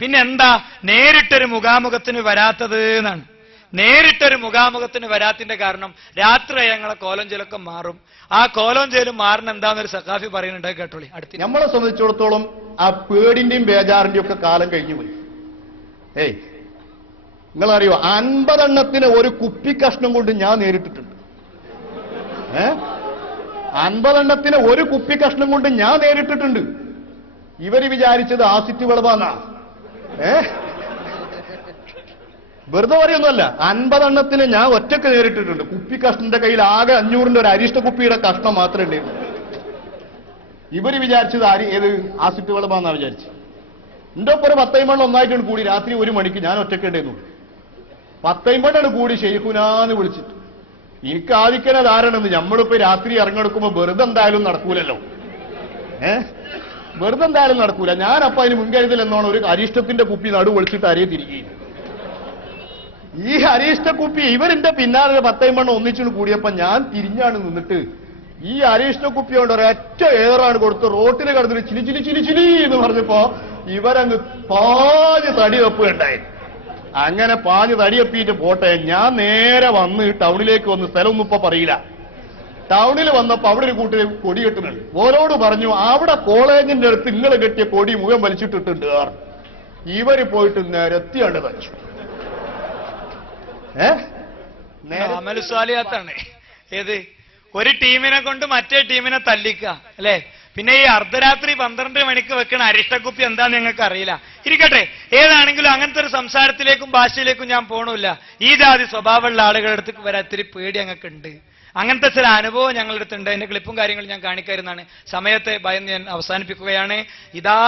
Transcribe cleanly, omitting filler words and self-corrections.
പിന്നെ എന്താ നേരിട്ടൊരു മുഖാമുഖത്തിന് വരാത്തത് എന്നാണ്. നേരിട്ടൊരു മുഖാമുഖത്തിന് വരാത്തിന്റെ കാരണം രാത്രി ഞങ്ങളെ കോലഞ്ചേലൊക്കെ മാറും. ആ കോലഞ്ചേലും മാറുന്ന എന്താന്നൊരു സഖാഫി പറയുന്നുണ്ട്, കേട്ടോളി. അടുത്ത് നമ്മളെ സംബന്ധിച്ചിടത്തോളം ആ പേടിന്റെയും ബേജാറിന്റെയും ഒക്കെ കാലം കഴിഞ്ഞു പോയി. നിങ്ങളറിയോ 50 എണ്ണത്തിന് ഒരു കുപ്പി കഷ്ണം കൊണ്ട് ഞാൻ നേരിട്ടിട്ടുണ്ട്. 50 എണ്ണത്തിന് ഒരു കുപ്പി കഷ്ണം കൊണ്ട് ഞാൻ നേരിട്ടിട്ടുണ്ട്. ഇവര് വിചാരിച്ചത് ആസിറ്റ് വിളവാന്നാ. വെറുതെ പറയൊന്നുമല്ല, 50 എണ്ണത്തിന് ഞാൻ ഒറ്റക്ക് നേരിട്ടിട്ടുണ്ട്. കുപ്പി കഷ്ണന്റെ കയ്യിൽ ആകെ 500ന്റെ ഒരു അരിഷ്ട കുപ്പിയുടെ കഷ്ണം മാത്രമേ ഉണ്ടായിരുന്നു. ഇവര് വിചാരിച്ചത് ഏത് ആസിറ്റ് വിളവാന്നാ വിചാരിച്ചു. എന്റെ ഒപ്പം ഒരു 10 ഒന്നായിട്ടാണ് കൂടി. രാത്രി 1 മണിക്ക് ഞാൻ ഒറ്റക്കേണ്ടായിരുന്നു. 10 കൂടി ഷെയ്ഖുനാന്ന് വിളിച്ചിട്ട് എനിക്ക് ആദിക്കനെ ധാരണന്ന്. നമ്മളിപ്പോ രാത്രി ഇറങ്ങെടുക്കുമ്പോ വെറുതെ എന്തായാലും നടക്കൂലല്ലോ. വെറുതെ എന്തായാലും നടക്കൂല. ഞാനപ്പോ അതിന് മുൻകരുതൽ എന്നോണം ഒരു അരിഷ്ടത്തിന്റെ കുപ്പി നടു വിളിച്ചിട്ട് അരയെ തിരികെ. ഈ അരിഷ്ട കുപ്പി ഇവരെന്റെ പിന്നാലെ 10 ഒന്നിച്ചു കൂടിയപ്പോ ഞാൻ തിരിഞ്ഞാണ് നിന്നിട്ട് ഈ അരിഷ്ട കുപ്പി കൊണ്ട് ഒരൊറ്റ ഏറാണ് കൊടുത്ത് റോട്ടിൽ കിടന്നിട്ട് ചിലി ചിലി ചിലി ചിലി എന്ന് പറഞ്ഞപ്പോ ഇവരങ്ങ് പാഞ്ഞ് തടി വെപ്പുകയുണ്ടായി. അങ്ങനെ പാഞ്ഞ് തടിയപ്പിയിട്ട് പോട്ടെ, ഞാൻ നേരെ വന്ന് ടൗണിലേക്ക് വന്ന്, സ്ഥലമൊന്നും ഇപ്പൊ പറയില്ല. ടൗണിൽ വന്നപ്പോ അവിടെ ഒരു കൂട്ടര് കൊടി കെട്ടുന്നുണ്ട്. ഓരോട് പറഞ്ഞു, അവിടെ കോളേജിന്റെ അടുത്ത് നിങ്ങൾ കെട്ടിയ കൊടി മുഖം വലിച്ചിട്ടിട്ടുണ്ട്. ഇവര് പോയിട്ട് നിരത്തിയാണ്ട് തച്ചു. അമലുസ്വാലിയാത്താണ് ഏത്? ഒരു ടീമിനെ കൊണ്ട് മറ്റേ ടീമിനെ തല്ലിക്കുക അല്ലെ? പിന്നെ ഈ അർദ്ധരാത്രി 12 മണിക്ക് വെക്കണ അരിഷ്ടക്കുപ്പി എന്താന്ന് ഞങ്ങൾക്ക് അറിയില്ല. ഇരിക്കട്ടെ, ഏതാണെങ്കിലും അങ്ങനത്തെ ഒരു സംസാരത്തിലേക്കും ഭാഷയിലേക്കും ഞാൻ പോണില്ല. ഈ ജാതി സ്വഭാവമുള്ള ആളുകളുടെ അടുത്ത് വരാൻ ഇത്തിരി പേടി ഞങ്ങൾക്ക് ഉണ്ട്. അങ്ങനത്തെ ചില അനുഭവം ഞങ്ങളുടെ അടുത്തുണ്ട്. അതിന്റെ ക്ലിപ്പും കാര്യങ്ങളും ഞാൻ കാണിക്കാരുന്നതാണ്. സമയത്തെ ഭയന്ന് ഞാൻ അവസാനിപ്പിക്കുകയാണ്. ഇതാ